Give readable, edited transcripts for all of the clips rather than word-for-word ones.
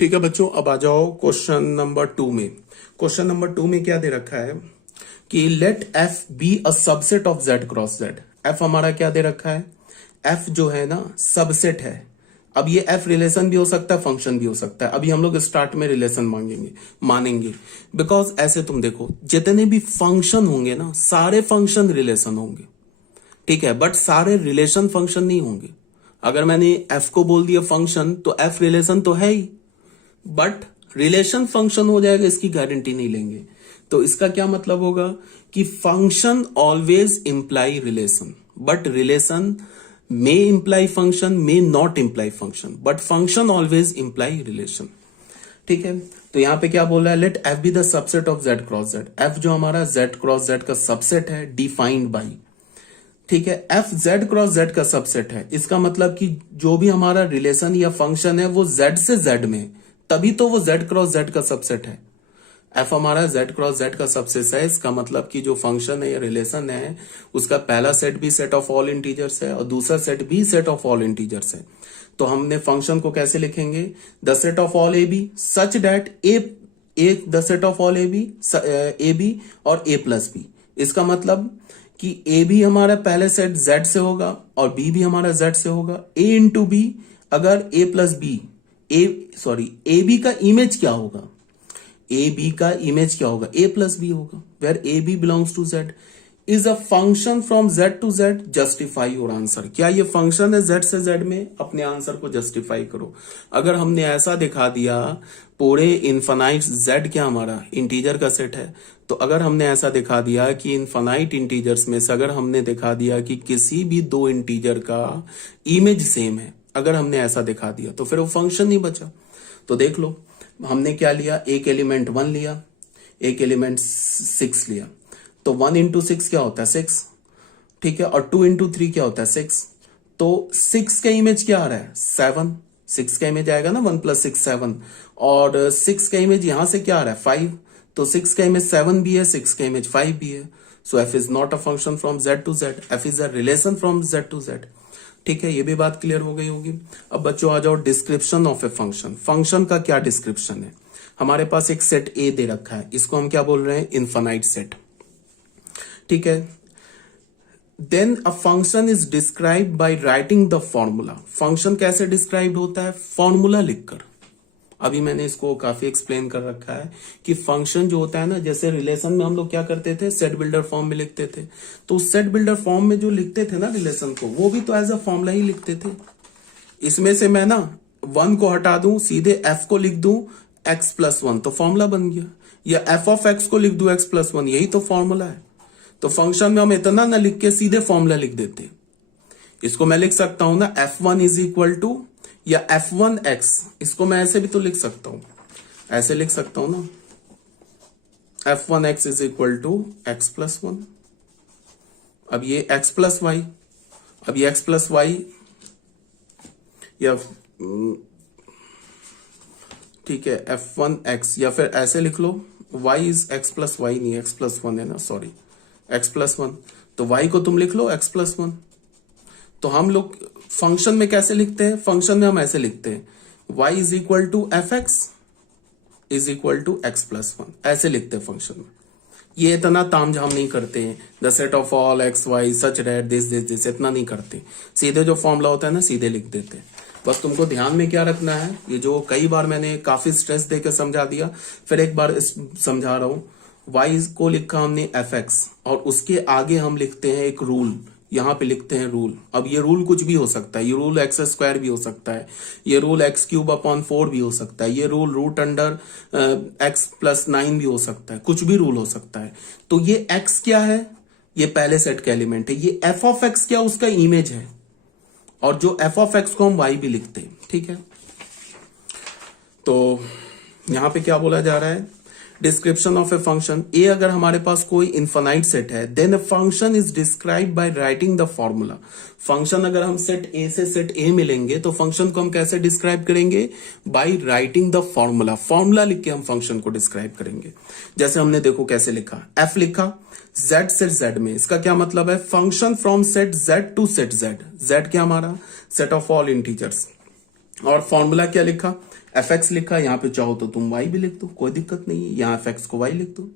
ठीक है बच्चों, अब आ जाओ क्वेश्चन नंबर 2 में। क्वेश्चन नंबर 2 में क्या दे रखा है कि let f be a subset of Z cross Z. F हमारा क्या दे रखा है, एफ जो है ना सबसेट है। अब ये एफ रिलेशन भी हो सकता है, फंक्शन भी हो सकता है। अभी हम लोग स्टार्ट में रिलेशन मानेंगे बिकॉज ऐसे तुम देखो जितने भी फंक्शन होंगे ना सारे फंक्शन रिलेशन होंगे, ठीक है, बट सारे रिलेशन फंक्शन नहीं होंगे। अगर मैंने एफ को बोल दिया फंक्शन तो एफ रिलेशन तो है ही, बट रिलेशन फंक्शन हो जाएगा इसकी गारंटी नहीं लेंगे। तो इसका क्या मतलब होगा कि function always imply relation, but relation may imply function, may not imply function, but function always imply relation. ठीक है, तो यहां पे क्या बोल रहा है, let f be the subset of Z cross Z. F जो हमारा जेड क्रॉस जेड का सबसेट है डिफाइंड बाई, ठीक है, एफ जेड क्रॉस जेड का सबसेट है। इसका मतलब कि जो भी हमारा रिलेशन या फंक्शन है वो जेड से जेड में, तभी तो वो जेड क्रॉस जेड का सबसेट है। एफ हमारा जेड क्रॉस जेड का सबसेट है। इसका मतलब कि जो फंक्शन है या रिलेशन है उसका पहला सेट भी सेट ऑफ ऑल इंटीजर्स है और दूसरा सेट भी सेट ऑफ ऑल इंटीजर्स है। तो हमने फंक्शन को कैसे लिखेंगे, the set of all a b such that a the set of all a b और ए प्लस बी। इसका मतलब कि ए भी हमारा पहले सेट जेड से होगा और बी भी हमारा जेड से होगा। ए इंटू बी, अगर a plus b, a b का इमेज क्या होगा, ए बी का इमेज क्या होगा, ए प्लस बी होगा, where a b belongs to Z is a function from Z to Z, justify your answer. क्या ये फंक्शन है जेड से जेड में, अपने आंसर को जस्टिफाई करो। अगर हमने ऐसा दिखा दिया पूरे इनफाइनाइट जेड क्या हमारा इंटीजर का सेट है, तो अगर हमने ऐसा दिखा दिया कि इनफाइनाइट इंटीजर्स में से अगर हमने दिखा दिया कि किसी भी दो इंटीजर का इमेज सेम है, अगर हमने ऐसा दिखा दिया तो फिर वो फंक्शन नहीं बचा। तो देख लो हमने क्या लिया, एक एलिमेंट 1 लिया, एक एलिमेंट 6 लिया। तो 1 इंटू 6 क्या होता है 6, ठीक है, और 2 इंटू 3 क्या होता है 6। तो 6 का इमेज क्या आ रहा है 7, 6 का इमेज आएगा ना 1 प्लस 6 7, और 6 का इमेज यहां से क्या आ रहा है 5। तो 6 का इमेज 7 भी है, 6 का इमेज 5 भी है। So F is not a function from Z to Z, F is a relation from Z to Z. ठीक है, ये भी बात क्लियर हो गई होगी। अब बच्चों आ जाओ description of a function. Function का क्या डिस्क्रिप्शन है, हमारे पास एक सेट ए दे रखा है, इसको हम क्या बोल रहे हैं इनफाइनाइट सेट, ठीक है। Then a function is describe by writing the formula. Function कैसे डिस्क्राइब होता है, फॉर्मूला लिखकर। अभी मैंने इसको काफी एक्सप्लेन कर रखा है कि फंक्शन जो होता है ना, जैसे रिलेशन में हम लोग क्या करते थे सेट बिल्डर फॉर्म में लिखते थे, तो सेट बिल्डर फॉर्म में जो लिखते थे ना रिलेशन को, वो भी तो एज अ फॉर्मूला ही लिखते थे। इसमें से मैं ना 1 को हटा दूं, सीधे एफ को लिख दूं x प्लस 1, तो फॉर्मूला बन गया। या एफ ऑफ एक्स को लिख दूं x प्लस 1, यही तो फॉर्मूला है। तो फंक्शन में हम इतना ना लिख के सीधे फॉर्मूला लिख देते। इसको मैं लिख सकता हूं ना f1 इज इक्वल टू, या f1x, इसको मैं ऐसे भी तो लिख सकता हूं, ऐसे लिख सकता हूं ना, f1x is equal to x plus 1। अब ये x प्लस वाई, अब ये x प्लस वाई, या ठीक है f1x, या फिर ऐसे लिख लो y is x plus y, नहीं x प्लस 1 है ना, सॉरी x प्लस 1। तो y को तुम लिख लो x प्लस 1। तो हम लोग फंक्शन में कैसे लिखते हैं, फंक्शन में हम ऐसे लिखते हैं y is equal to F x is equal to x plus 1, ऐसे लिखते हैं फंक्शन में। ये इतना तामझाम नहीं करते हैं, the set of all x y such that this this this, इतना नहीं करते। सीधे जो फॉर्मूला होता है ना सीधे लिख देते हैं। बस तुमको ध्यान में क्या रखना है, ये जो कई बार मैंने काफी स्ट्रेस देकर समझा दिया, फिर एक बार समझा रहा हूं। y को लिखा हमने एफ एक्स, और उसके आगे हम लिखते हैं एक रूल, यहां पे लिखते हैं रूल। अब ये रूल कुछ भी हो सकता है, ये रूल एक्स स्क्वायर भी हो सकता है, ये रूल एक्स क्यूब अपॉन 4 भी हो सकता है, ये rule root under x plus 9 भी हो सकता है, कुछ भी रूल हो सकता है। तो ये एक्स क्या है, ये पहले सेट का एलिमेंट है। ये एफ ऑफ एक्स क्या, उसका इमेज है, और जो एफ ऑफ एक्स को हम वाई भी लिखते हैं, ठीक है। तो यहां पे क्या बोला जा रहा है, description of a function a, अगर हमारे पास कोई इनफाइनाइट सेट है then a function is describe by writing the formula. Function अगर हम सेट ए से सेट ए मिलेंगे तो फंक्शन को हम कैसे डिस्क्राइब करेंगे, bye writing the formula. Formula लिख के हम फंक्शन को डिस्क्राइब करेंगे। जैसे हमने देखो कैसे लिखा, एफ लिखा जेड सेट जेड में, इसका क्या मतलब है, function from set Z to set Z. Z क्या हमारा सेट ऑफ ऑल इंटीजर्स, और फॉर्मूला क्या लिखा, एफ एक्स लिखा, यहां पे चाहो तो तुम वाई भी लिख दो, कोई दिक्कत नहीं है, यहां एफ एक्स को वाई लिख दो,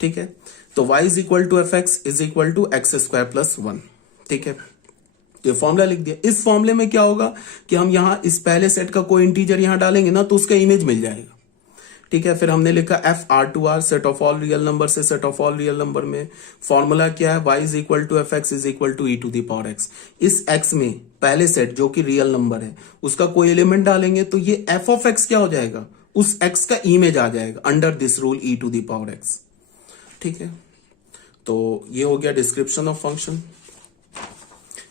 ठीक है। तो y is equal to F x is equal to x square plus 1, ठीक है। तो ये फॉर्मूला लिख दिया। इस फॉर्मूले में क्या होगा कि हम यहां इस पहले सेट का कोई इंटीजर यहां डालेंगे ना तो उसका इमेज मिल जाएगा, ठीक है। फिर हमने लिखा F R to R set of all real number से set of all real number में फॉर्मूला क्या है, y is equal to F x is equal to E to the power X. इस x में पहले सेट जो कि real number है उसका कोई एलिमेंट डालेंगे तो ये एफ ऑफ एक्स क्या हो जाएगा, उस x का इमेज आ जाएगा under this rule e to the power x, ठीक है। तो ये हो गया डिस्क्रिप्शन ऑफ फंक्शन।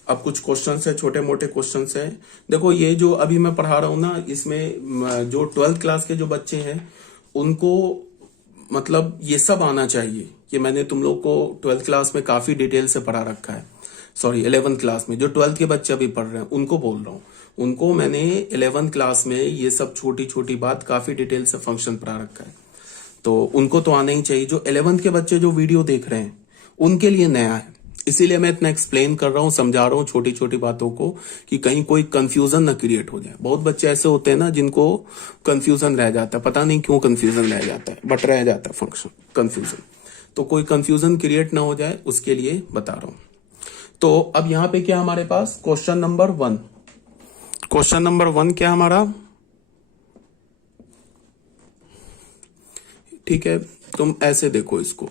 अब कुछ क्वेश्चंस है, छोटे मोटे क्वेश्चंस है। देखो ये जो अभी मैं पढ़ा रहा हूं ना, इसमें जो 12th क्लास के जो बच्चे हैं उनको मतलब ये सब आना चाहिए कि मैंने तुम लोग को 12th क्लास में काफी डिटेल से पढ़ा रखा है। सॉरी 11th क्लास में, जो 12th के बच्चे अभी पढ़ रहे हैं उनको बोल रहा हूँ, उनको मैंने 11th क्लास में ये सब छोटी छोटी बात काफी डिटेल से फंक्शन पढ़ा रखा है, तो उनको तो आना ही चाहिए। जो 11th के बच्चे जो वीडियो देख रहे हैं उनके लिए नया है, इसीलिए मैं इतना एक्सप्लेन कर रहा हूं, समझा रहा हूं छोटी छोटी बातों को कि कहीं कोई कंफ्यूजन ना क्रिएट हो जाए। बहुत बच्चे ऐसे होते हैं ना जिनको कंफ्यूजन रह जाता है, पता नहीं क्यों कंफ्यूजन रह जाता है, बट रह जाता है फंक्शन कंफ्यूजन। तो कोई कंफ्यूजन क्रिएट ना हो जाए उसके लिए बता रहा हूं। तो अब यहां पे क्या हमारे पास क्वेश्चन नंबर 1, क्वेश्चन नंबर 1 क्या हमारा, ठीक है। तुम ऐसे देखो इसको,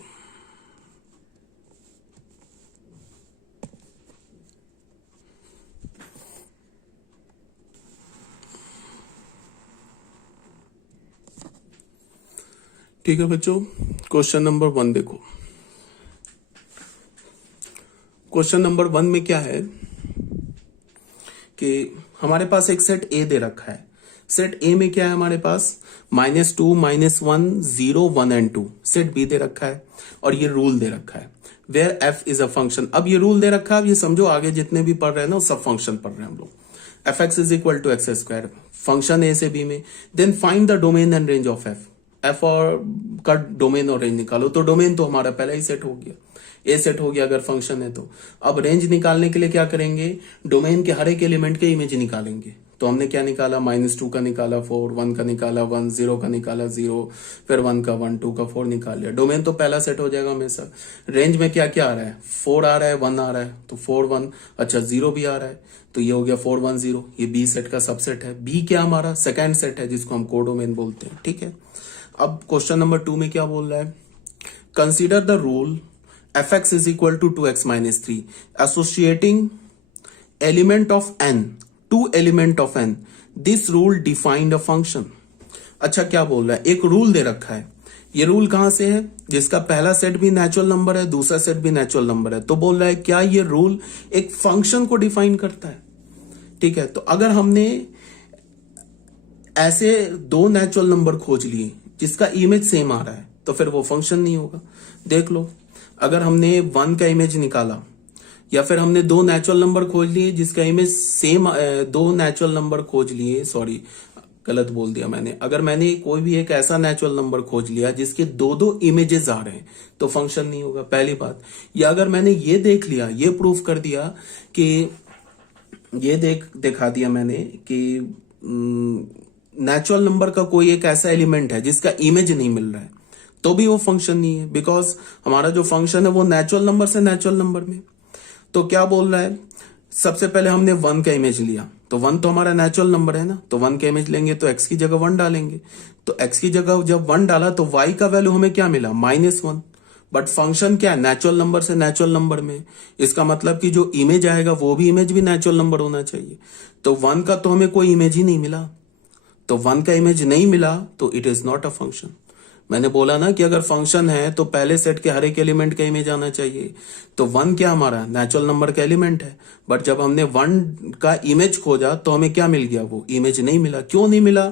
ठीक है बच्चों। क्वेश्चन नंबर 1 देखो, क्वेश्चन नंबर 1 में क्या है कि हमारे पास एक सेट ए दे रखा है। सेट ए में क्या है हमारे पास, -2 -1 0 1 एंड 2। सेट बी दे रखा है और ये रूल दे रखा है where f is a function. अब ये रूल दे रखा है, अब ये समझो आगे जितने भी पढ़ रहे हैं ना सब फंक्शन पढ़ रहे हैं हम लोग। F x is equal to x square, function A से बी में। Then find the domain and range of F, F और का डोमेन और रेंज निकालो। तो डोमेन तो हमारा पहले ही सेट हो गया, ए सेट हो गया अगर फंक्शन है तो। अब रेंज निकालने के लिए क्या करेंगे, डोमेन के हर एक एलिमेंट के इमेज निकालेंगे। तो हमने क्या निकाला, -2 का निकाला 4, 1 का निकाला 1, 0 का निकाला 0, फिर 1 का 1, 2 का 4 निकाल लिया। डोमेन तो पहला सेट हो जाएगा हमेशा। रेंज में क्या क्या आ रहा है, 4 आ रहा है, 1 आ रहा है, तो 4 1, अच्छा 0 भी आ रहा है, तो ये हो गया 4 1 0। ये बी सेट का सबसेट है। बी क्या हमारा सेकेंड सेट है जिसको हम कोडोमेन बोलते हैं, ठीक है। अब क्वेश्चन नंबर 2 में क्या बोल रहा है, consider the rule f x is equal to 2x - 3 associating element of n, 2 element of n, this rule defined a function. अच्छा क्या बोल रहा है, एक रूल दे रखा है। ये रूल कहां से है, जिसका पहला सेट भी नेचुरल नंबर है, दूसरा सेट भी नेचुरल नंबर है। तो बोल रहा है क्या ये रूल एक फंक्शन को डिफाइन करता है, ठीक है। तो अगर हमने ऐसे 2 नेचुरल नंबर खोज लिए जिसका इमेज सेम आ रहा है तो फिर वो फंक्शन नहीं होगा। देख लो, अगर हमने 1 का इमेज निकाला या फिर हमने 2 नेचुरल नंबर खोज लिए जिसका इमेज सेम, 2 नेचुरल नंबर खोज लिए, सॉरी गलत बोल दिया मैंने। अगर मैंने कोई भी एक ऐसा नेचुरल नंबर खोज लिया जिसके 2 इमेजेस आ रहे हैं तो फंक्शन नहीं होगा, पहली बात। या अगर मैंने ये देख लिया, ये प्रूफ कर दिया कि ये दिखा दिया मैंने कि नेचुरल नंबर का कोई एक ऐसा एलिमेंट है जिसका इमेज नहीं मिल रहा है, तो भी वो फंक्शन नहीं है, बिकॉज हमारा जो फंक्शन है वो नेचुरल नंबर से नेचुरल नंबर में। तो क्या बोल रहा है, सबसे पहले हमने 1 का इमेज लिया, तो 1 तो हमारा नेचुरल नंबर है ना, तो 1 का इमेज लेंगे तो x की जगह 1 डालेंगे। तो x की जगह जब 1 डाला तो y का वैल्यू हमें क्या मिला, -1। बट फंक्शन क्या है, नेचुरल नंबर से नेचुरल नंबर में। इसका मतलब कि जो इमेज आएगा वो भी इमेज भी नेचुरल नंबर होना चाहिए। तो 1 का तो हमें कोई इमेज ही नहीं मिला, तो 1 का इमेज नहीं मिला तो it is not a function. मैंने बोला ना कि अगर फंक्शन है तो पहले सेट के हर एक एलिमेंट का इमेज आना चाहिए। तो 1 क्या हमारा नेचुरल नंबर का एलिमेंट है, बट जब हमने 1 का इमेज खोजा तो हमें क्या मिल गया, वो इमेज नहीं मिला। क्यों नहीं मिला,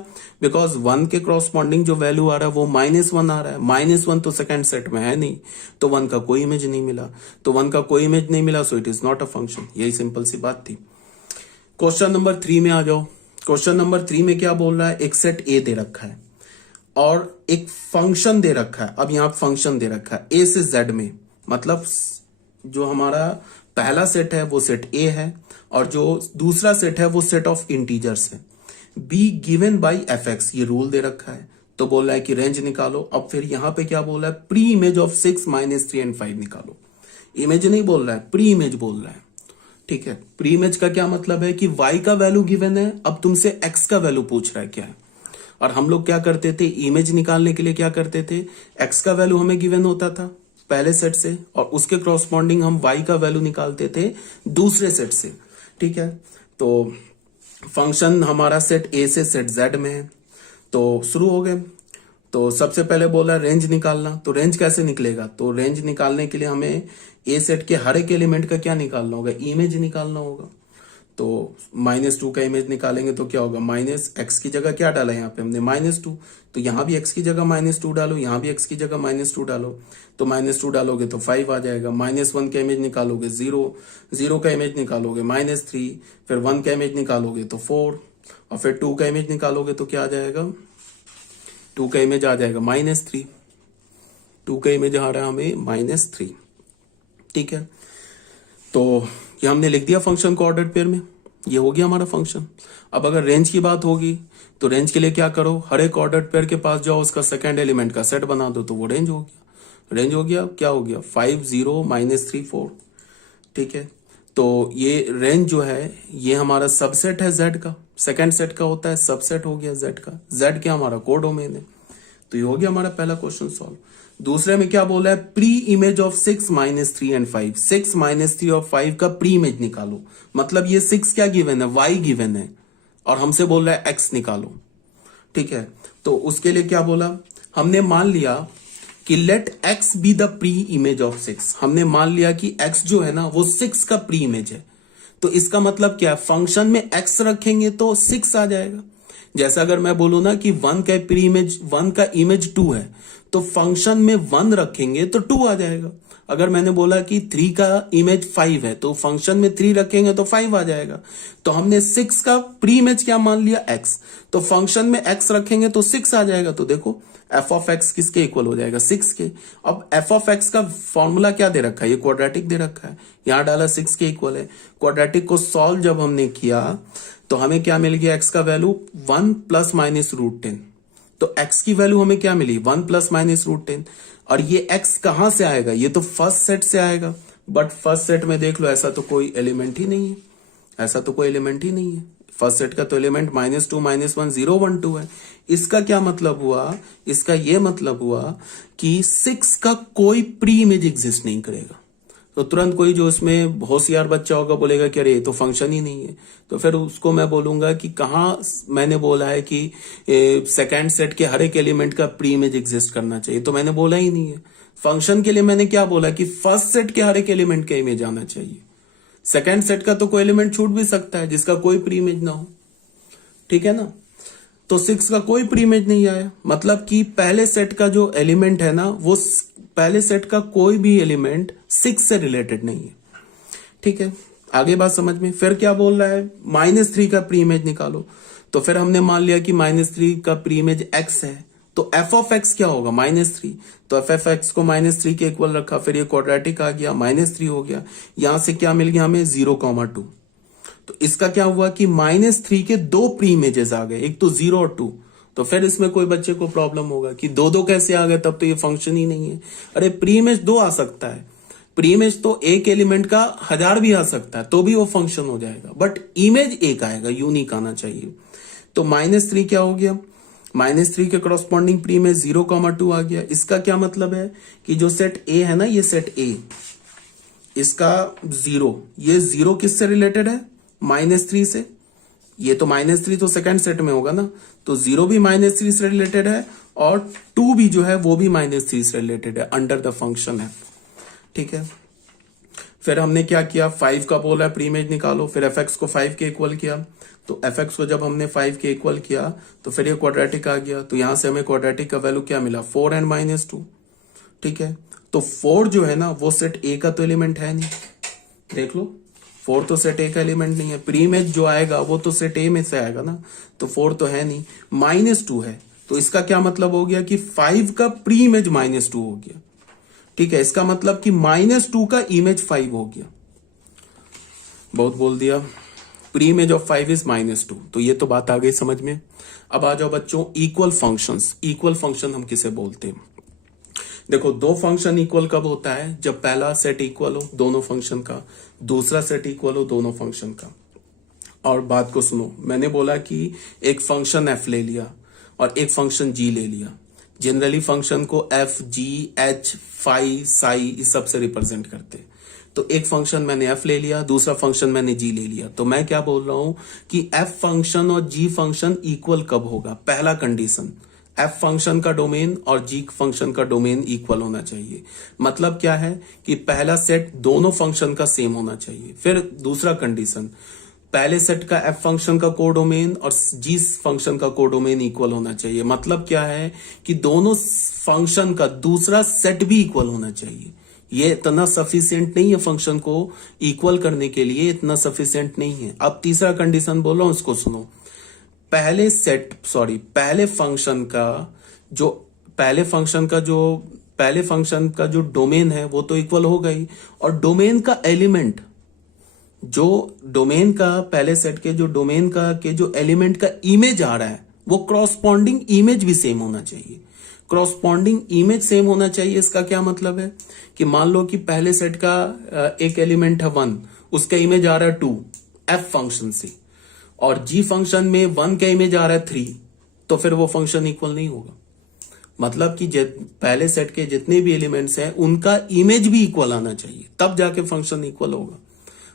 बिकॉज 1 के क्रॉसपॉन्डिंग जो वैल्यू आ रहा है वो -1 आ रहा है। -1 तो सेकेंड सेट में है नहीं, तो 1 का कोई इमेज नहीं मिला। तो 1 का कोई इमेज नहीं मिला, so it is not a function. यही सिंपल सी बात थी। क्वेश्चन नंबर 3 में आ जाओ। क्वेश्चन नंबर 3 में क्या बोल रहा है, एक सेट ए दे रखा है और एक फंक्शन दे रखा है। अब यहां फंक्शन दे रखा है ए से जेड में, मतलब जो हमारा पहला सेट है वो सेट ए है और जो दूसरा सेट है वो सेट ऑफ इंटीजर्स है। Be given by f x, ये रूल दे रखा है। तो बोल रहा है कि रेंज निकालो। अब फिर यहां पे क्या बोल रहा है, pre image of 6 minus 3 and 5 निकालो। इमेज नहीं बोल रहा है, प्री इमेज बोल रहा है। ठीक है, प्री इमेज का क्या मतलब है कि y का वैल्यू गिवन है, अब तुमसे x का वैल्यू पूछ रहा है क्या है। और हम लोग क्या करते थे, इमेज निकालने के लिए क्या करते थे, x का वैल्यू हमें गिवन होता था पहले सेट से और उसके क्रॉसपॉन्डिंग हम y का वैल्यू निकालते थे दूसरे सेट से। ठीक है, तो फंक्शन हमारा सेट a से सेट z में है। तो शुरू हो गए। तो सबसे पहले बोला रेंज निकालना, तो रेंज कैसे निकलेगा, तो रेंज निकालने के लिए हमें ए सेट के हर एक एलिमेंट का क्या निकालना होगा, इमेज निकालना होगा। तो -2 का इमेज निकालेंगे तो क्या होगा, माइनस एक्स की जगह क्या डाला यहाँ पे हमने -2, तो यहाँ भी एक्स की जगह -2 डालो, यहाँ भी एक्स की जगह -2 डालो। तो -2 डालोगे तो 5 आ जाएगा। -1 का इमेज निकालोगे 0, 0 का इमेज निकालोगे -3, फिर 1 का इमेज निकालोगे तो 4 और फिर 2 का इमेज निकालोगे तो क्या आ जाएगा, 2 का इमेज आ जाएगा -3। 2 का इमेज आ रहा है हमें -3। ठीक है, तो ये हमने लिख दिया फंक्शन को ऑर्डर पेयर में, ये हो गया हमारा फंक्शन। अब अगर रेंज की बात होगी तो रेंज के लिए क्या करो, हर एक ऑर्डर पेयर के पास जाओ, उसका सेकंड एलिमेंट का सेट बना दो, तो वो रेंज हो गया। रेंज हो गया, क्या हो गया, 5 0 -3 4। ठीक है, तो ये रेंज जो है ये हमारा सबसेट है जेड का, सेकंड सेट का होता है सबसेट, हो गया जेड का। जेड क्या हमारा कोडोमेन है। तो ये हो गया हमारा पहला क्वेश्चन सॉल्व। दूसरे में क्या बोला है, प्री इमेज ऑफ 6 -3 एंड 5। 6 -3 और 5 का प्री इमेज निकालो, मतलब ये 6 क्या गिवन है, y गिवन है और हमसे बोल रहा है x निकालो। ठीक है, तो उसके लिए क्या बोला, हमने मान लिया कि let x be the pre image of 6। हमने मान लिया कि x जो है ना वो 6 का प्री इमेज है। तो इसका मतलब क्या है, फंक्शन में x रखेंगे तो 6 आ जाएगा। जैसा अगर मैं बोलूं ना कि 1 का प्री इमेज, 1 का इमेज 2 है, तो फंक्शन में 1 रखेंगे तो 2 आ जाएगा। अगर मैंने बोला कि 3 का इमेज 5 है, तो फंक्शन में 3 रखेंगे तो 5 आ जाएगा। तो हमने 6 का प्री इमेज क्या मान लिया, x, तो फंक्शन में x रखेंगे तो 6 आ जाएगा। तो देखो f ऑफ x किसके इक्वल हो जाएगा, 6 के। अब f ऑफ x का फॉर्मूला क्या दे रखा है, ये क्वाड्रेटिक दे रखा है, यहां डाला 6 के इक्वल है। क्वाड्रेटिक को सॉल्व जब हमने किया तो हमें क्या मिल गया, x का वैल्यू 1 ± √10। तो x की वैल्यू हमें क्या मिली, 1 ± √10। और ये x कहां से आएगा, ये तो फर्स्ट सेट से आएगा। बट फर्स्ट सेट में देख लो ऐसा तो कोई एलिमेंट ही नहीं है, ऐसा तो कोई एलिमेंट ही नहीं है। फर्स्ट सेट का तो एलिमेंट -2 -1 0 1 2 है। इसका क्या मतलब हुआ, इसका ये मतलब हुआ कि 6 का कोई प्री इमेज एग्जिस्ट नहीं करेगा। तो तुरंत कोई जो उसमें होशियार बच्चा होगा बोलेगा कि अरे ये तो फंक्शन ही नहीं है। तो फिर उसको मैं बोलूंगा कि कहाँ मैंने बोला है कि सेकंड सेट के हर एक एलिमेंट का प्री इमेज एग्जिस्ट करना चाहिए, तो मैंने बोला ही नहीं है। फंक्शन के लिए मैंने क्या बोला कि फर्स्ट सेट के हर एक एलिमेंट का इमेज आना चाहिए। सेकंड सेट का तो कोई एलिमेंट छूट भी सकता है जिसका कोई प्री इमेज ना हो। ठीक है ना, तो 6 का कोई प्री इमेज नहीं आया, मतलब कि पहले सेट का जो एलिमेंट है ना, वो पहले सेट का कोई भी एलिमेंट 6 से रिलेटेड नहीं है। ठीक है, आगे बात समझ में। फिर क्या बोल रहा है, -3 का प्री इमेज निकालो। तो फिर हमने मान लिया कि -3 का प्री इमेज x है, तो f ऑफ x क्या होगा, -3। तो f ऑफ x को -3 के इक्वल रखा, फिर ये क्वाड्रेटिक आ गया, -3 हो गया। यहां से क्या मिल गया हमें, 0,2। तो इसका क्या हुआ कि -3 के 2 प्री इमेजेस आ गए, एक तो 0 और 2। तो फिर इसमें कोई बच्चे को प्रॉब्लम होगा कि 2 कैसे आ गए, तब तो ये फंक्शन ही नहीं है। अरे प्री इमेज 2 आ सकता है, प्री इमेज तो एक एलिमेंट का 1000 भी आ सकता है, तो भी वो फंक्शन हो जाएगा, बट इमेज एक आएगा, यूनिक आना चाहिए। तो -3 क्या हो गया, -3 के करस्पॉन्डिंग प्री इमेज 0,2 आ गया। इसका क्या मतलब है कि जो सेट ए है ना, ये सेट ए, इसका 0, ये 0 किससे रिलेटेड है, -3 से। ये तो -3 तो सेकंड सेट में होगा ना, तो 0 भी -3 से रिलेटेड है और 2 भी जो है वो भी -3 से रिलेटेड है, अंडर द फंक्शन है। ठीक है, फिर हमने क्या किया, 5 का बोला प्री इमेज निकालो, फिर एफ एक्स को 5 के इक्वल किया। तो एफ एक्स को जब हमने 5 के इक्वल किया तो फिर ये क्वाड्रेटिक आ गया, तो यहां से हमें क्वाड्रेटिक का वैल्यू क्या मिला, 4 and -2। ठीक है, तो 4 जो है ना वो सेट ए का तो एलिमेंट है नहीं, देख लो 4 तो सेट ए का एलिमेंट नहीं है। प्री इमेज जो आएगा वो तो सेट ए में से आएगा ना, तो 4 तो है नहीं, -2 है। तो इसका क्या मतलब हो गया कि 5 का प्री इमेज -2 हो गया। ठीक है, इसका मतलब कि -2 का इमेज 5 हो गया। बहुत बोल दिया। प्री इमेज ऑफ 5 इज -2, तो ये तो बात आ गई समझ में। अब आ जाओ बच्चों इक्वल फंक्शंस। इक्वल फंक्शन हम किसे बोलते हैं? देखो दो फंक्शन इक्वल कब होता है? जब पहला सेट इक्वल हो दोनों फंक्शन का, दूसरा सेट इक्वल हो दोनों फंक्शन का। और बात को सुनो, मैंने बोला कि एक फंक्शन एफ ले लिया और एक फंक्शन जी ले लिया। जनरली फंक्शन को एफ, जी, एच, फाई, साई इस सब से रिप्रेजेंट करते हैं। तो एक फंक्शन मैंने एफ ले लिया, दूसरा फंक्शन मैंने जी ले लिया। तो मैं क्या बोल रहा हूं कि एफ फंक्शन और जी फंक्शन इक्वल कब होगा? पहला कंडीशन, एफ फंक्शन का डोमेन और जी फंक्शन का डोमेन इक्वल होना चाहिए। मतलब क्या है कि पहला सेट दोनों फंक्शन का सेम होना चाहिए। फिर दूसरा कंडीशन, पहले सेट का एफ फंक्शन का कोडोमेन और जी फंक्शन का कोडोमेन इक्वल होना चाहिए। मतलब क्या है कि दोनों फंक्शन का दूसरा सेट भी इक्वल होना चाहिए। ये इतना सफिशिएंट नहीं है फंक्शन को इक्वल करने के लिए, इतना सफिशिएंट नहीं है। अब तीसरा कंडीशन बोल रहा हूं, इसको सुनो। पहले फंक्शन का जो डोमेन है वो तो इक्वल होगा ही, और डोमेन का एलिमेंट, जो डोमेन का पहले सेट के जो डोमेन का के जो एलिमेंट का इमेज आ रहा है वो क्रॉसपॉन्डिंग इमेज भी सेम होना चाहिए। क्रॉसपॉन्डिंग इमेज सेम होना चाहिए, इसका क्या मतलब है कि मान लो कि पहले सेट का एक एलिमेंट है 1, उसका इमेज आ रहा है 2 एफ फंक्शन से, और जी फंक्शन में 1 का इमेज आ रहा है 3, तो फिर वो फंक्शन इक्वल नहीं होगा। मतलब कि पहले सेट के जितने भी एलिमेंट्स हैं उनका इमेज भी इक्वल आना चाहिए, तब जाके फंक्शन इक्वल होगा।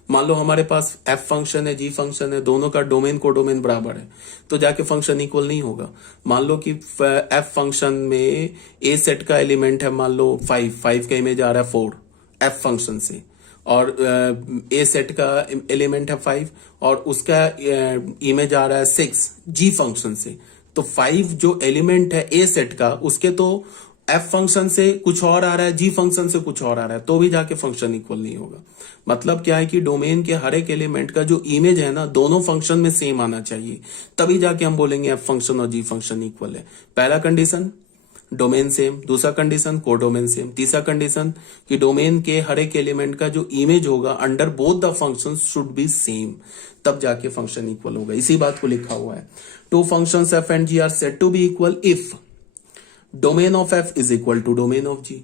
मान लो हमारे पास एफ फंक्शन है, जी फंक्शन है, दोनों का डोमेन को डोमेन बराबर है, तो जाके फंक्शन इक्वल नहीं होगा। मान लो कि एफ फंक्शन में ए सेट का एलिमेंट है, मान लो 5 का इमेज आ रहा है 4 एफ फंक्शन से, और ए सेट का एलिमेंट है 5 और उसका इमेज आ रहा है 6 जी फंक्शन से। तो 5 जो एलिमेंट है ए सेट का, उसके तो एफ फंक्शन से कुछ और आ रहा है, जी फंक्शन से कुछ और आ रहा है, तो भी जाके फंक्शन इक्वल नहीं होगा। मतलब क्या है कि डोमेन के हर एक एलिमेंट का जो इमेज है ना, दोनों फंक्शन में सेम आना चाहिए, तभी जाके हम बोलेंगे एफ फंक्शन और जी फंक्शन इक्वल है। पहला कंडीशन डोमेन सेम, दूसरा कंडीशन कोडोमेन सेम, तीसरा कंडीशन कि डोमेन के हर एक एलिमेंट का जो इमेज होगा under both the function should be same, तब जाके फंक्शन इक्वल होगा। इसी बात को लिखा हुआ है, two functions f and ji are said to be equal if domain of f is equal to domain of g.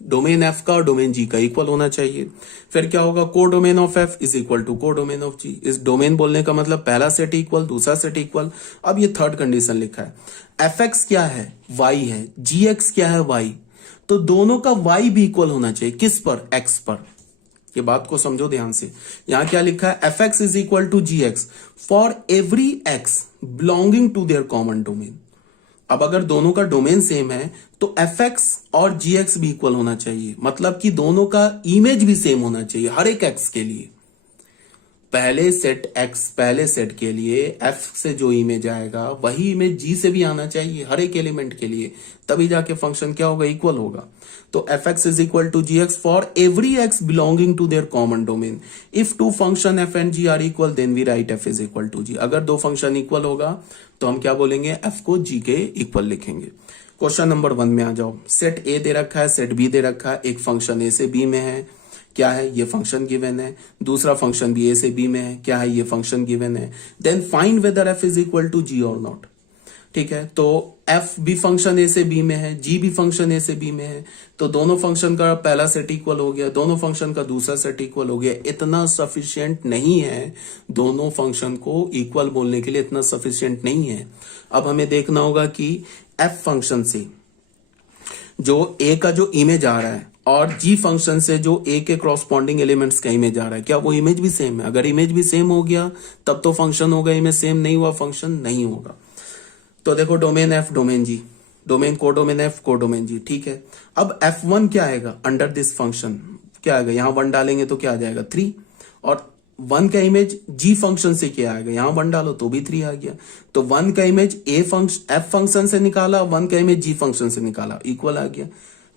Domain f का और डोमेन जी का इक्वल होना चाहिए। फिर क्या होगा, codomain of f is equal to codomain of g. इस domain बोलने का मतलब पहला सेट इक्वल, दूसरा सेट इक्वल। अब ये थर्ड कंडीशन लिखा है, एफ एक्स क्या है, वाई है, जी एक्स क्या है, वाई, तो दोनों का वाई भी इक्वल होना चाहिए। किस पर, एक्स पर। ये बात को समझो ध्यान से। यहां क्या लिखा है, f x is equal to ji x for every x belonging to their common domain. अब अगर दोनों का डोमेन सेम है तो एफ एक्स और जी एक्स भी इक्वल होना चाहिए, मतलब कि दोनों का इमेज भी सेम होना चाहिए हर एक एक्स के लिए। पहले सेट के लिए एफ से जो इमेज आएगा वही इमेज जी से भी आना चाहिए हर एक एलिमेंट के लिए, तभी जाके फंक्शन क्या होगा, इक्वल होगा। तो F x is equal to ji x for every x belonging to their common domain. If two function F and ji are equal then we write F is equal to G. अगर दो function equal होगा तो हम क्या बोलेंगे, F को जी के equal लिखेंगे। क्वेश्चन नंबर 1 में आ जाओ। सेट ए दे रखा है, सेट बी दे रखा है, एक फंक्शन ए से बी में है, क्या है, ये फंक्शन गिवन है। दूसरा फंक्शन भी ए से बी में है, क्या है, ये फंक्शन गिवन है। Then find whether F is equal to G और नॉट। ठीक है, तो एफ भी फंक्शन ए से बी में है, जी भी फंक्शन ए से बी में है, तो दोनों फंक्शन का पहला सेट इक्वल हो गया, दोनों फंक्शन का दूसरा सेट इक्वल हो गया। इतना सफिशिएंट नहीं है, दोनों फंक्शन को इक्वल बोलने के लिए इतना सफिशिएंट नहीं है। अब हमें देखना होगा कि एफ फंक्शन से जो ए का जो इमेज आ रहा है और जी फंक्शन से जो ए के क्रॉसपॉन्डिंग एलिमेंट्स का इमेज आ रहा है, क्या वो इमेज भी सेम है? अगर इमेज भी सेम हो गया तब तो फंक्शन होगा, इमेज सेम नहीं हुआ फंक्शन नहीं होगा। तो देखो डोमेन एफ डोमेन जी, डोमेन कोडोमेन एफ कोडोमेन जी। ठीक है, अब F1 क्या आएगा अंडर दिस फंक्शन, क्या आएगा, यहां 1 डालेंगे तो क्या आ जाएगा 3, और 1 का इमेज जी फंक्शन से क्या आएगा, यहां 1 डालो तो भी 3 आ गया। तो 1 का इमेज एफ फंक्शन से निकाला, 1 का इमेज जी फंक्शन से निकाला, इक्वल आ गया।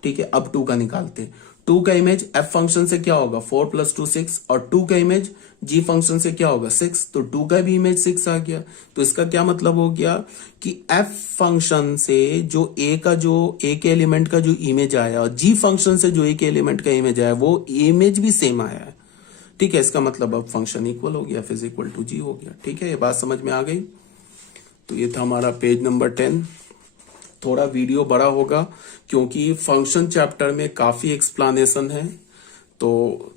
ठीक है, अब 2 का निकालते हैं। 2 का इमेज एफ फंक्शन से क्या होगा, 4 + 2 6, और 2 का इमेज जी फंक्शन से क्या होगा 6, तो 2 का भी इमेज 6 आ गया। तो इसका क्या मतलब हो गया कि एफ फंक्शन से जो ए के एलिमेंट का जो इमेज आया और जी फंक्शन से जो ए के एलिमेंट का इमेज आया वो इमेज भी सेम आया है। ठीक है, इसका मतलब अब फंक्शन इक्वल हो गया, एफ इज इक्वल टू जी हो गया। ठीक है, ये बात समझ में आ गई। तो ये था हमारा पेज नंबर 10। थोड़ा वीडियो बड़ा होगा क्योंकि फंक्शन चैप्टर में काफी एक्सप्लेनेशन है, तो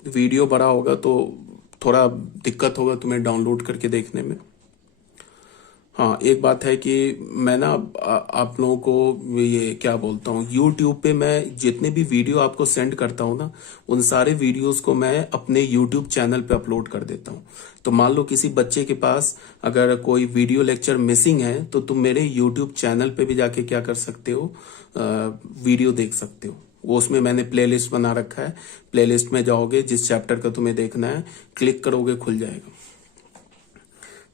वीडियो बड़ा होगा तो थोड़ा दिक्कत होगा तुम्हें डाउनलोड करके देखने में। हाँ, एक बात है कि मैं ना आप लोगों को ये क्या बोलता हूँ, यूट्यूब पे मैं जितने भी वीडियो आपको सेंड करता हूँ ना, उन सारे वीडियोस को मैं अपने यूट्यूब चैनल पे अपलोड कर देता हूँ। तो मान लो किसी बच्चे के पास अगर कोई वीडियो लेक्चर मिसिंग है तो तुम मेरे यूट्यूब चैनल पे भी जाके क्या कर सकते हो, वीडियो देख सकते हो। वो उसमें मैंने प्लेलिस्ट बना रखा है, प्लेलिस्ट में जाओगे, जिस चैप्टर का तुम्हें देखना है क्लिक करोगे, खुल जाएगा।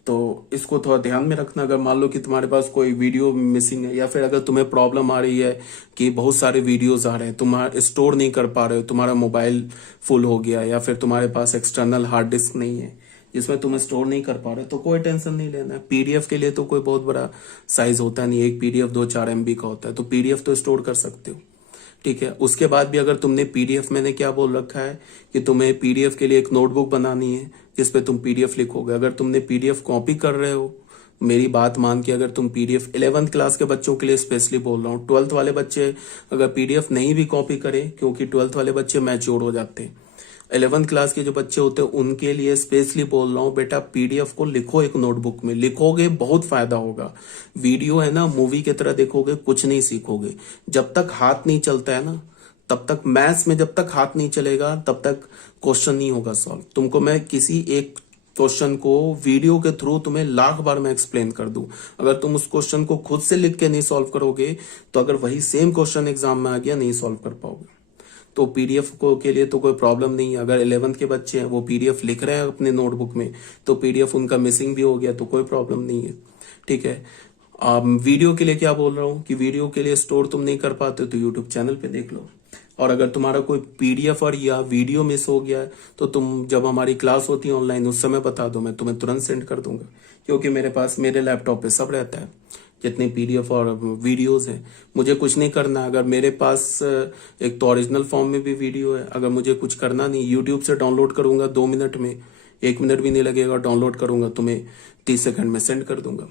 तो इसको थोड़ा ध्यान में रखना। अगर मान लो कि तुम्हारे पास कोई वीडियो मिसिंग है, या फिर अगर तुम्हें प्रॉब्लम आ रही है कि बहुत सारे वीडियोस आ रहे हैं, तुम्हारा स्टोर नहीं कर पा रहे हो, तुम्हारा मोबाइल फुल हो गया, या फिर तुम्हारे पास एक्सटर्नल हार्ड डिस्क नहीं है जिसमें तुम्हें स्टोर नहीं कर पा रहे, तो कोई टेंशन नहीं लेना है। पीडीएफ के लिए तो कोई बहुत बड़ा साइज होता नहीं, एक पीडीएफ 2-4 MB का होता है, तो पीडीएफ तो स्टोर कर सकते हो। ठीक है, उसके बाद भी अगर तुमने पीडीएफ, मैंने क्या बोल रखा है कि तुम्हें पीडीएफ के लिए एक नोटबुक बनानी है जिसपे तुम पीडीएफ लिखोगे। अगर तुमने पीडीएफ कॉपी कर रहे हो, मेरी बात मान के, अगर तुम पीडीएफ 11th क्लास के बच्चों के लिए स्पेशली बोल रहा हूँ, 12th वाले बच्चे अगर पीडीएफ नहीं भी कॉपी करें, क्योंकि 12th वाले बच्चे मैच्योर हो जाते हैं, 11th क्लास के जो बच्चे होते हैं उनके लिए स्पेशली बोल रहा हूँ, बेटा पीडीएफ को लिखो, एक नोटबुक में लिखोगे, बहुत फायदा होगा। वीडियो है ना, मूवी की तरह देखोगे, कुछ नहीं सीखोगे। जब तक हाथ नहीं चलता है ना, तब तक मैथ्स में जब तक हाथ नहीं चलेगा तब तक क्वेश्चन नहीं होगा सॉल्व। तुमको मैं किसी एक क्वेश्चन को वीडियो के थ्रू तुम्हें लाख बार मैं एक्सप्लेन कर दूं, अगर तुम उस क्वेश्चन को खुद से लिख के नहीं सॉल्व करोगे तो अगर वही सेम क्वेश्चन एग्जाम में आ गया, नहीं सॉल्व कर पाओगे। तो पीडीएफ को के लिए तो कोई प्रॉब्लम नहीं है। अगर 11th के बच्चे हैं वो पीडीएफ लिख रहे हैं अपने नोटबुक में, तो पीडीएफ उनका मिसिंग भी हो गया तो कोई प्रॉब्लम नहीं है। ठीक है, वीडियो के लिए क्या बोल रहा हूँ कि वीडियो के लिए स्टोर तुम नहीं कर पाते तो यूट्यूब चैनल पे देख लो। और अगर तुम्हारा कोई पीडीएफ और या वीडियो मिस हो गया है तो तुम जब हमारी क्लास होती है ऑनलाइन उस समय बता दो, मैं तुम्हें तुरंत सेंड कर दूंगा, क्योंकि मेरे पास मेरे लैपटॉप पे सब रहता है, जितने पीडीएफ और वीडियोस हैं। मुझे कुछ नहीं करना, अगर मेरे पास एक तो ओरिजिनल फॉर्म में भी वीडियो है, अगर मुझे कुछ करना नहीं, यूट्यूब से डाउनलोड करूंगा 2 मिनट में, 1 मिनट भी नहीं लगेगा, डाउनलोड करूंगा, तुम्हें 30 सेकंड में सेंड कर दूंगा।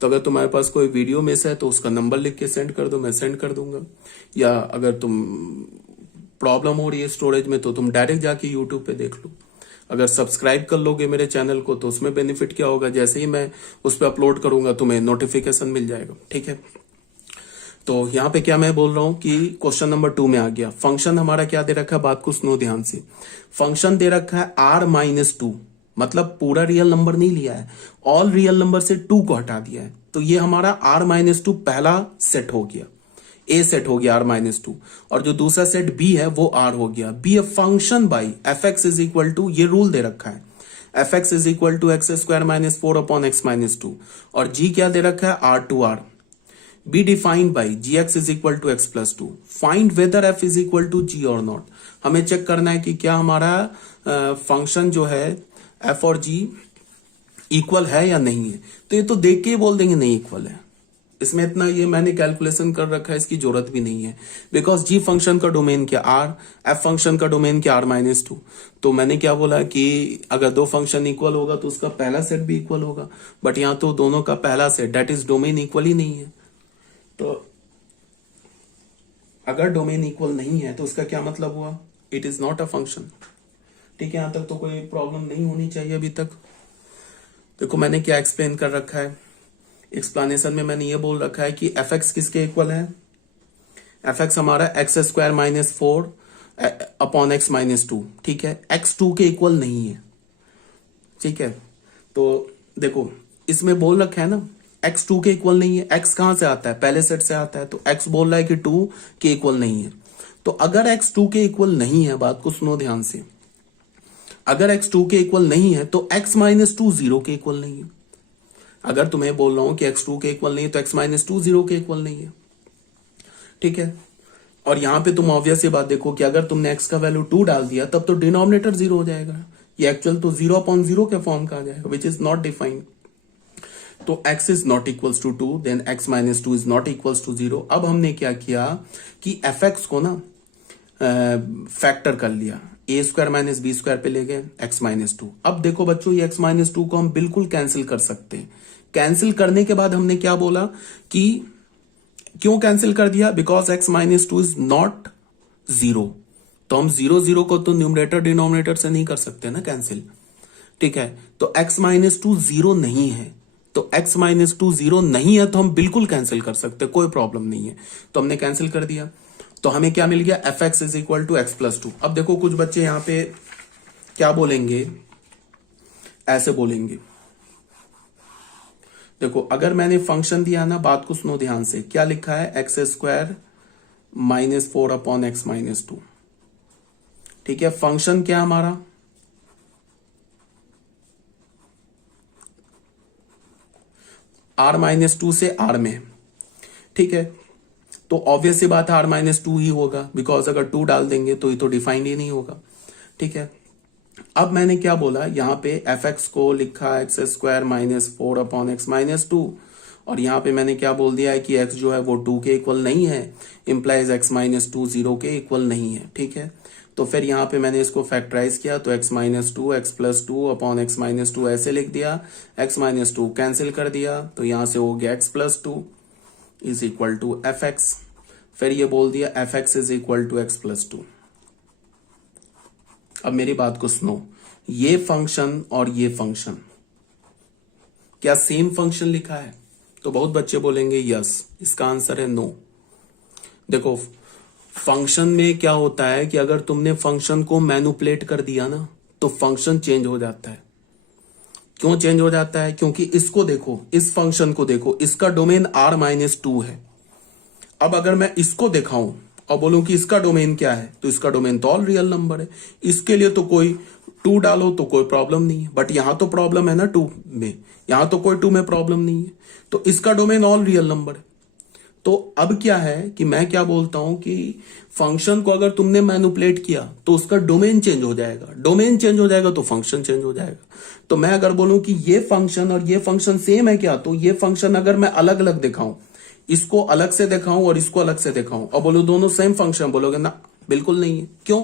तो अगर तुम्हारे पास कोई वीडियो मिस है तो उसका नंबर लिख के सेंड कर दो, मैं सेंड कर दूंगा। या अगर तुम प्रॉब्लम हो रही है स्टोरेज में तो तुम डायरेक्ट जाके यूट्यूब पे देख लो। अगर सब्सक्राइब कर लोगे मेरे चैनल को तो उसमें बेनिफिट क्या होगा, जैसे ही मैं उस पर अपलोड करूंगा तुम्हें नोटिफिकेशन मिल जाएगा। ठीक है, तो यहाँ पे क्या मैं बोल रहा हूं कि क्वेश्चन नंबर 2 में आ गया। फंक्शन हमारा क्या दे रखा है, बात को सुनो ध्यान से। फंक्शन दे रखा है r-2, मतलब पूरा रियल नंबर नहीं लिया है, ऑल रियल नंबर से 2 को हटा दिया है, तो ये हमारा r-2 पहला सेट हो गया, ए सेट हो गया r-2, और जो दूसरा सेट बी है वो r हो गया। Be a function by f x is equal to, ये रूल दे रखा है, f x is equal to x² - 4 / x-2, और जी क्या दे रखा है, r/r। Be defined by G X is equal to x+2। Find whether F is equal to G और not. हमें चेक करना है कि क्या हमारा फंक्शन जो है एफ और जी इक्वल है या नहीं है। तो ये तो देख के ही बोल देंगे नहीं इक्वल है, इसमें इतना ये मैंने कैलकुलेशन कर रखा है, इसकी जरूरत भी नहीं है, बिकॉज जी फंक्शन का डोमेन क्या r, एफ फंक्शन का डोमेन क्या r-2। तो मैंने क्या बोला कि अगर 2 फंक्शन इक्वल होगा तो उसका पहला सेट भी इक्वल होगा, बट यहां तो दोनों का पहला set that is domain equal ही नहीं है। तो अगर डोमेन इक्वल नहीं है तो उसका क्या मतलब हुआ, it is not a function. ठीक है, यहां तक तो कोई प्रॉब्लम नहीं होनी चाहिए अभी तक। देखो मैंने क्या एक्सप्लेन कर रखा है, एक्सप्लेनेशन में मैंने ये बोल रखा है कि एफ एक्स किसके इक्वल है, एफ एक्स हमारा x² - 4 / x-2। ठीक है, x2 के इक्वल नहीं है। ठीक है, तो देखो इसमें बोल रखा है ना x2 के इक्वल नहीं है, x कहां से आता है, पहले सेट से आता है, तो x बोल रहा है कि 2 के इक्वल नहीं है। तो अगर x 2 के इक्वल नहीं है, बात को सुनो ध्यान से, अगर x 2 के इक्वल नहीं है तो x-2 0 के इक्वल नहीं है। अगर तुम्हें बोल रहा हूं कि x2 के इक्वल नहीं है तो x-2 0 के इक्वल नहीं है। ठीक है, और यहां पे तुम ऑब्वियस ये बात देखो कि अगर तुमने x का वैल्यू 2 डाल दिया तब तो डिनोमिनेटर 0 हो जाएगा, ये एक्चुअल तो 0/0 के फॉर्म का आ जाएगा, विच इज नॉट डिफाइंड। तो x is not equals to 2, then x-2 is not equals to 0। अब हमने क्या किया कि fx को ना फैक्टर कर लिया, ए स्क्वायर माइनस बी स्क्वायर पे ले गए एक्स माइनस टू। अब देखो बच्चों ये एक्स माइनस टू को हम बिल्कुल कैंसिल कर सकते हैं। कैंसिल करने के बाद हमने क्या बोला कि क्यों कैंसिल कर दिया, because x minus two is not zero. तो हम जीरो जीरो को तो न्यूमरेटर डिनोमिनेटर से नहीं कर सकते ना कैंसिल, ठीक है। तो एक्स माइनस टू जीरो नहीं है, तो एक्स माइनस टू जीरो नहीं है तो हम बिल्कुल कैंसिल कर सकते, कोई प्रॉब्लम नहीं है। तो हमने कैंसिल कर दिया, तो हमें क्या मिल गया, f x is equal to x plus two. अब देखो कुछ बच्चे यहां पे क्या बोलेंगे, ऐसे बोलेंगे, देखो अगर मैंने फंक्शन दिया ना, बात को सुनो ध्यान से, क्या लिखा है, x square minus four upon x minus to, ठीक है। फंक्शन क्या हमारा, आर माइनस टू से आर में, ठीक है। तो ऑब्वियस सी बात है आर माइनस टू ही होगा, बिकॉज अगर टू डाल देंगे तो ये तो डिफाइंड ही नहीं होगा, ठीक है। अब मैंने क्या बोला, यहां पे एफ एक्स को लिखा x square minus four upon x minus to, और यहां पे मैंने क्या बोल दिया है कि एक्स जो है वो टू के इक्वल नहीं है, implies x minus to zero के इक्वल नहीं है, ठीक है। तो फिर यहां पे मैंने इसको फैक्टराइज किया, तो x minus to x plus two upon x minus to ऐसे लिख दिया, एक्स माइनस टू कैंसिल कर दिया, तो यहां से हो गया x plus two is equal to F x. फिर ये बोल दिया f x is equal to x plus two. अब मेरी बात को सुनो, ये फंक्शन और ये फंक्शन क्या सेम फंक्शन लिखा है, तो बहुत बच्चे बोलेंगे यस, इसका आंसर है नो। देखो फंक्शन में क्या होता है कि अगर तुमने फंक्शन को मैनिपुलेट कर दिया ना तो फंक्शन चेंज हो जाता है। क्यों चेंज हो जाता है, क्योंकि इसको देखो, इस फंक्शन को देखो, इसका डोमेन आर माइनस टू है। अब अगर मैं इसको दिखाऊं और बोलूं कि इसका डोमेन क्या है, तो इसका डोमेन तो ऑल रियल नंबर है, इसके लिए तो कोई टू डालो तो कोई प्रॉब्लम नहीं है, बट यहां तो प्रॉब्लम है ना टू में, यहां तो कोई टू में प्रॉब्लम नहीं है, तो इसका डोमेन ऑल रियल नंबर है। तो अब क्या है कि मैं क्या बोलता हूं कि फंक्शन को अगर तुमने मैनिपुलेट किया तो उसका डोमेन चेंज हो जाएगा, डोमेन चेंज हो जाएगा तो फंक्शन चेंज हो जाएगा। तो मैं अगर बोलूं कि ये फंक्शन और ये फंक्शन सेम है क्या, तो ये फंक्शन अगर मैं अलग अलग दिखाऊं, इसको अलग से दिखाऊं और इसको अलग से दिखाऊं, और बोलो दोनों सेम फंक्शन, बोलोगे ना बिल्कुल नहीं है। क्यों,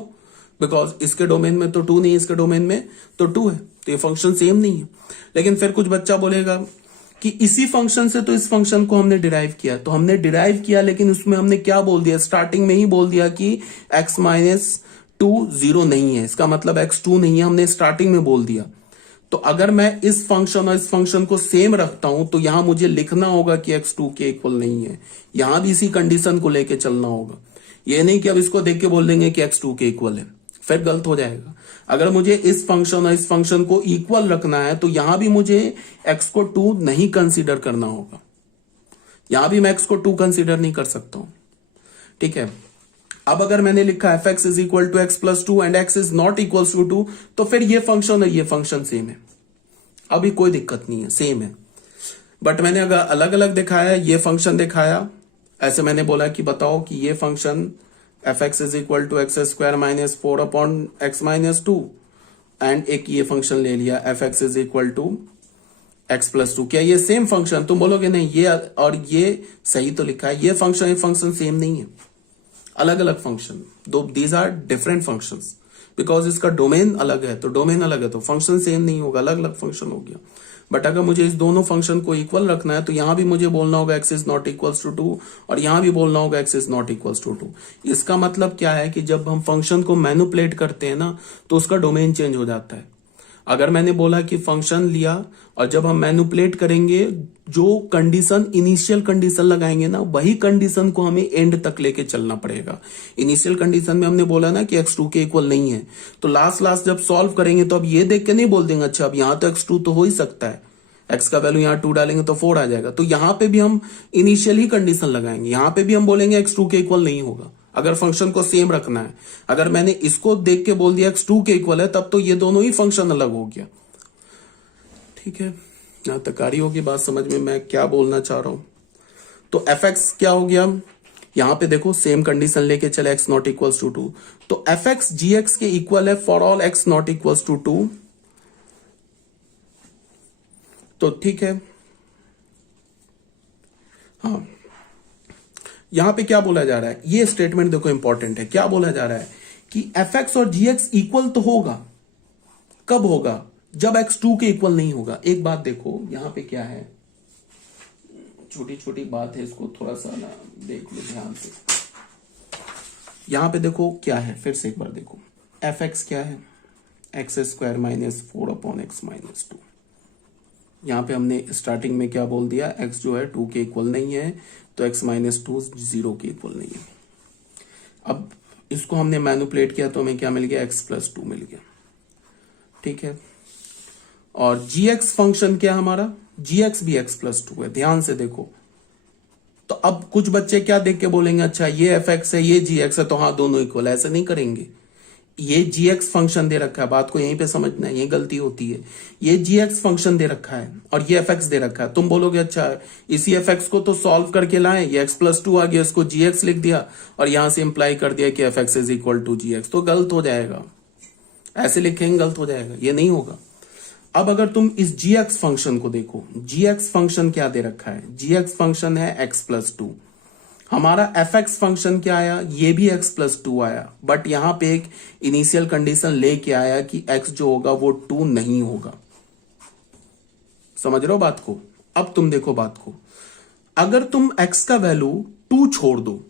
बिकॉज इसके डोमेन में तो टू नहीं है, इसके डोमेन में तो टू है, तो ये फंक्शन सेम नहीं है। लेकिन फिर कुछ बच्चा बोलेगा कि इसी फंक्शन से तो इस फंक्शन को हमने डिराइव किया, तो हमने डिराइव किया लेकिन उसमें हमने क्या बोल दिया, स्टार्टिंग में ही बोल दिया कि एक्स माइनस टू जीरो नहीं है, इसका मतलब एक्स टू नहीं है, हमने स्टार्टिंग में बोल दिया। तो अगर मैं इस फंक्शन और इस फंक्शन को सेम रखता हूं तो यहां मुझे लिखना होगा कि एक्स टू के इक्वल नहीं है, यहां भी इसी कंडीशन को लेके चलना होगा। ये नहीं कि अब इसको देख के बोल देंगे कि एक्स टू के इक्वल है, फिर गलत हो जाएगा। अगर मुझे इस फंक्शन और इस फंक्शन को इक्वल रखना है तो यहां भी मुझे एक्स को टू नहीं कंसीडर करना होगा, यहां भी मैं एक्स को टू कंसीडर नहीं कर सकता हूं, ठीक है। अब अगर मैंने लिखा f x is equal to x plus two and x is not equal to two, तो फिर ये फंक्शन और ये फंक्शन सेम है, अभी कोई दिक्कत नहीं है, सेम है। बट मैंने अगर अलग अलग दिखाया, ये फंक्शन दिखाया, ऐसे मैंने बोला कि बताओ कि ये function f x is equal to x square minus four upon x minus two, and एक ये फंक्शन ले लिया f x is equal to x plus two, क्या ये सेम फंक्शन, तुम बोलोगे नहीं ये और ये सही तो लिखा है, ये फंक्शन सेम नहीं है, अलग अलग फंक्शन, दो these are different functions, because इसका डोमेन अलग है, तो डोमेन अलग है तो फंक्शन सेम नहीं होगा, अलग अलग फंक्शन हो गया। बट अगर मुझे इस दोनों फंक्शन को इक्वल रखना है तो यहां भी मुझे बोलना होगा x is not equals to two, और यहां भी बोलना होगा x is not equals to two. इसका मतलब क्या है कि जब हम फंक्शन को मैनिपुलेट करते हैं ना तो उसका डोमेन चेंज हो जाता है। अगर मैंने बोला कि फंक्शन लिया और जब हम मैनिपुलेट करेंगे, जो कंडीशन इनिशियल कंडीशन लगाएंगे ना वही कंडीशन को हमें एंड तक लेके चलना पड़ेगा। इनिशियल कंडीशन में हमने बोला ना कि एक्स टू के इक्वल नहीं है, तो लास्ट जब सॉल्व करेंगे तो अब ये देख के नहीं बोल देंगे अच्छा अब यहां तो एक्स टू तो हो ही सकता है, एक्स का वैल्यू यहां टू डालेंगे तो फोर आ जाएगा, तो यहां पे भी हम इनिशियल ही कंडीशन लगाएंगे, यहां पे भी हम बोलेंगे एक्स टू के इक्वल नहीं होगा अगर फंक्शन को सेम रखना है। अगर मैंने इसको देख के बोल दिया एक्स टू के इक्वल है तब तो ये दोनों ही फंक्शन अलग हो गया, ठीक है। यहां तक आ रही होगी बात समझ में मैं क्या बोलना चाह रहा हूं। तो एफ एक्स क्या हो गया, यहां पे देखो सेम कंडीशन लेके चले x not equals to two, तो एफ एक्स जी एक्स के इक्वल है for all x not equals to two, तो ठीक है। हाँ यहां पे क्या बोला जा रहा है, ये स्टेटमेंट देखो इंपॉर्टेंट है। क्या बोला जा रहा है कि एफ एक्स और जी एक्स इक्वल तो होगा, कब होगा, जब एक्स टू के इक्वल नहीं होगा। एक बात देखो यहां पे क्या है, छोटी छोटी बात है, इसको थोड़ा सा ना देख लो ध्यान से। यहां पे देखो क्या है, फिर से एक बार देखो, एफ एक्स क्या है, x square minus 4 upon x minus 2। यहां पे हमने स्टार्टिंग में क्या बोल दिया, एक्स जो है 2 के इक्वल नहीं है, तो एक्स माइनस 2 0 के इक्वल नहीं है। अब इसको हमने मैनिपुलेट किया तो हमें क्या मिल गया, एक्स प्लस 2 मिल गया। ठीक है, और जी एक्स फंक्शन क्या हमारा, जी एक्स भी एक्स प्लस 2 है। ध्यान से देखो, तो अब कुछ बच्चे क्या देख के बोलेंगे, अच्छा ये एफ एक्स है ये जी एक्स है तो हाँ दोनों इक्वल है। ऐसे नहीं करेंगे, ये जी एक्स फंक्शन दे रखा है, बात को यहीं पे समझना है, यही गलती होती है। ये जी एक्स फंक्शन दे रखा है और ये एफ एक्स दे रखा है। तुम बोलोगे अच्छा इसी एफ एक्स को तो सॉल्व करके लाए, ये एक्स प्लस 2 आ गया, इसको जी एक्स लिख दिया और यहां से इंप्लाई कर दिया कि f x is equal to ji x, तो गलत हो जाएगा। ऐसे लिखेंगे गलत हो जाएगा, ये नहीं होगा। अब अगर तुम इस जी एक्स फंक्शन को देखो, जी एक्स फंक्शन क्या दे रखा है, जी एक्स फंक्शन है एक्स प्लस 2। हमारा एफ एक्स फंक्शन क्या आया, ये भी एक्स प्लस 2 आया, बट यहां पे एक इनिशियल कंडीशन लेके आया कि एक्स जो होगा वो 2 नहीं होगा। समझ रहे हो बात को। अब तुम देखो बात को, अगर तुम एक्स का वैल्यू 2 छोड़ दो,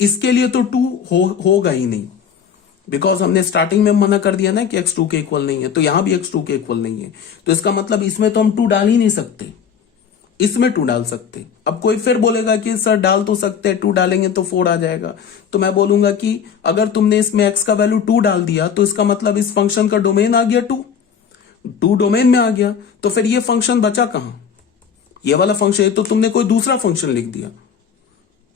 इसके लिए तो 2 होगा ही नहीं, बिकॉज हमने स्टार्टिंग में मना कर दिया ना कि एक्स 2 के इक्वल नहीं है, तो यहां भी एक्स 2 के इक्वल नहीं है, तो इसका मतलब इसमें तो हम 2 डाल ही नहीं सकते, इसमें 2 डाल सकते। अब कोई फिर बोलेगा कि सर डाल तो सकते हैं, 2 डालेंगे तो 4 आ जाएगा, तो मैं बोलूंगा कि अगर तुमने इसमें x का वैल्यू 2 डाल दिया तो इसका मतलब इस फंक्शन का डोमेन आ गया 2 डोमेन में आ गया, तो फिर ये फंक्शन बचा कहां, ये वाला फंक्शन। ये तो तुमने कोई दूसरा फंक्शन लिख दिया,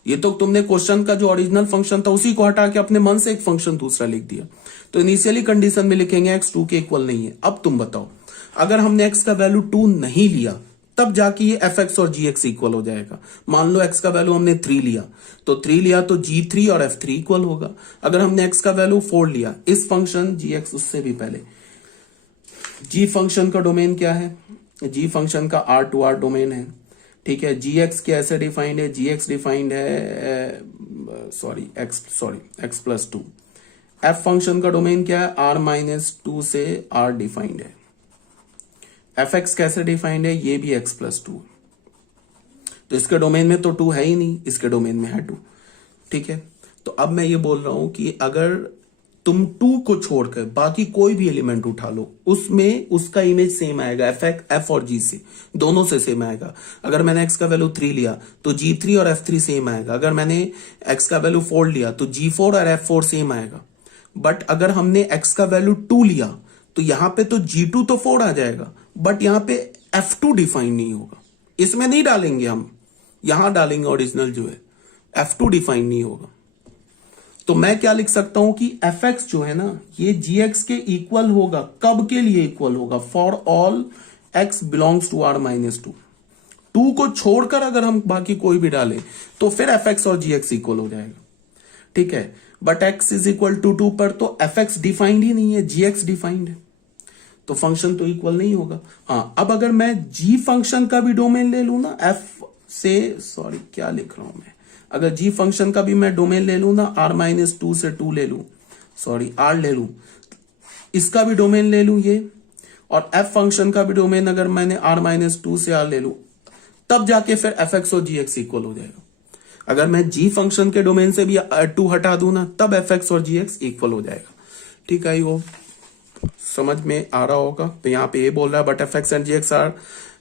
ये तो तुमने क्वेश्चन का जो ओरिजिनल फंक्शन था उसी को हटा के अपने मन से एक फंक्शन दूसरा लिख दिया। तो इनिशियली कंडीशन में लिखेंगे x 2 के इक्वल नहीं है। अब तुम बताओ, अगर हमने x का वैल्यू 2 नहीं लिया तब जाके ये एफ एक्स और जी एक्स इक्वल हो जाएगा। मान लो एक्स का वैल्यू हमने 3 लिया, तो 3 लिया तो g3 और f3 इक्वल होगा। अगर हमने एक्स का वैल्यू 4 लिया, इस फंक्शन जी एक्स उससे भी पहले, जी फंक्शन का डोमेन क्या है, जी फंक्शन का R2R डोमेन है। ठीक है, जी एक्स कैसे डिफाइंड है, जी एक्स डिफाइंड है एक्स प्लस 2। एफ फंक्शन का डोमेन क्या है, R माइनस 2 से R डिफाइंड है। एफ एक्स कैसे डिफाइंड है, ये भी एक्स प्लस 2, तो इसके डोमेन में तो 2 है ही नहीं, इसके डोमेन में है 2। ठीक है, तो अब मैं ये बोल रहा हूं कि अगर तुम 2 को छोड़कर बाकी कोई भी एलिमेंट उठा लो, उसमें उसका इमेज सेम आएगा, एफ और जी से दोनों से सेम आएगा। अगर मैंने एक्स का वैल्यू 3 लिया तो g3 और f3 सेम आएगा। अगर मैंने एक्स का वैल्यू 4 लिया तो g4 और f4 सेम आएगा। बट अगर हमने एक्स का वैल्यू 2 लिया तो यहां पे तो g2 तो 4 आ जाएगा, बट यहां पे f2 डिफाइन नहीं होगा, इसमें नहीं डालेंगे हम, यहां डालेंगे ओरिजिनल जो है, f2 डिफाइन नहीं होगा। तो मैं क्या लिख सकता हूं कि fx जो है ना, ये gx के इक्वल होगा। कब के लिए इक्वल होगा, for all x belongs to r minus 2। 2 को छोड़कर अगर हम बाकी कोई भी डालें तो फिर fx और gx इक्वल हो जाएगा। ठीक है, but x is equal to 2 पर तो fx डिफाइंड ही नहीं है, gx डिफाइंड है, तो फंक्शन तो इक्वल नहीं होगा। हाँ, अब अगर मैं g फंक्शन का भी डोमेन ले लू ना, f से, सॉरी क्या लिख रहा हूं मैं, अगर g फंक्शन का भी मैं डोमेन ले लू ना, r माइनस 2 से 2 ले लू, सॉरी r ले लू, इसका भी डोमेन ले लू ये, और f फंक्शन का भी डोमेन अगर मैंने r माइनस 2 से r ले लू, तब जाके फिर fx और gx इक्वल हो जाएगा। अगर मैं g फंक्शन के डोमेन से भी 2 हटा दूं ना, तब fx और gx इक्वल हो जाएगा। ठीक है, वो समझ में आ रहा होगा। तो यहां पे ये बोल रहा है but fx and gx are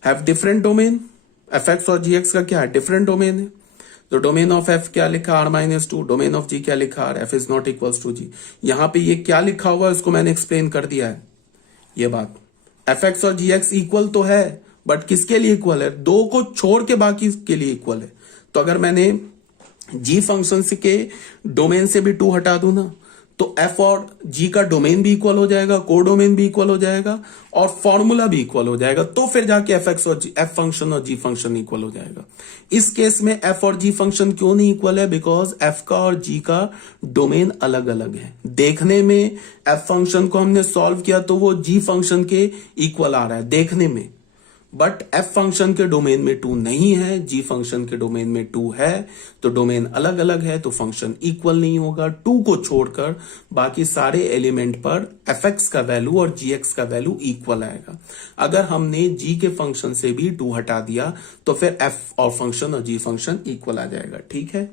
have different domain, fx और gx का क्या है, डिफरेंट डोमेन है। तो डोमेन ऑफ f क्या लिखा, r minus 2, domain of g क्या लिखा, f is not equals to g। यहां पे ये क्या लिखा हुआ है, इसको मैंने एक्सप्लेन कर दिया है। ये बात fx और gx इक्वल तो है, बट किसके लिए इक्वल है, 2 को छोड़ के बाकी के लिए इक्वल है। तो अगर मैंने g फंक्शन के डोमेन से भी 2 हटा दूं ना, तो f और g का डोमेन भी इक्वल हो जाएगा, कोडोमेन भी इक्वल हो जाएगा, और फॉर्मूला भी इक्वल हो जाएगा। तो फिर जाके f और f फंक्शन और g फंक्शन इक्वल हो जाएगा। इस केस में f और g फंक्शन क्यों नहीं इक्वल है, बिकॉज f का और g का डोमेन अलग अलग है। देखने में f फंक्शन को हमने सॉल्व किया तो वो g फंक्शन के इक्वल आ रहा है देखने में, बट एफ फंक्शन के डोमेन में 2 नहीं है, जी फंक्शन के डोमेन में 2 है, तो डोमेन अलग अलग है, तो फंक्शन इक्वल नहीं होगा। 2 को छोड़कर बाकी सारे एलिमेंट पर एफ एक्स का वैल्यू और जी एक्स का वैल्यू इक्वल आएगा। अगर हमने जी के फंक्शन से भी 2 हटा दिया तो फिर एफ और फंक्शन और जी फंक्शन इक्वल आ जाएगा। ठीक है,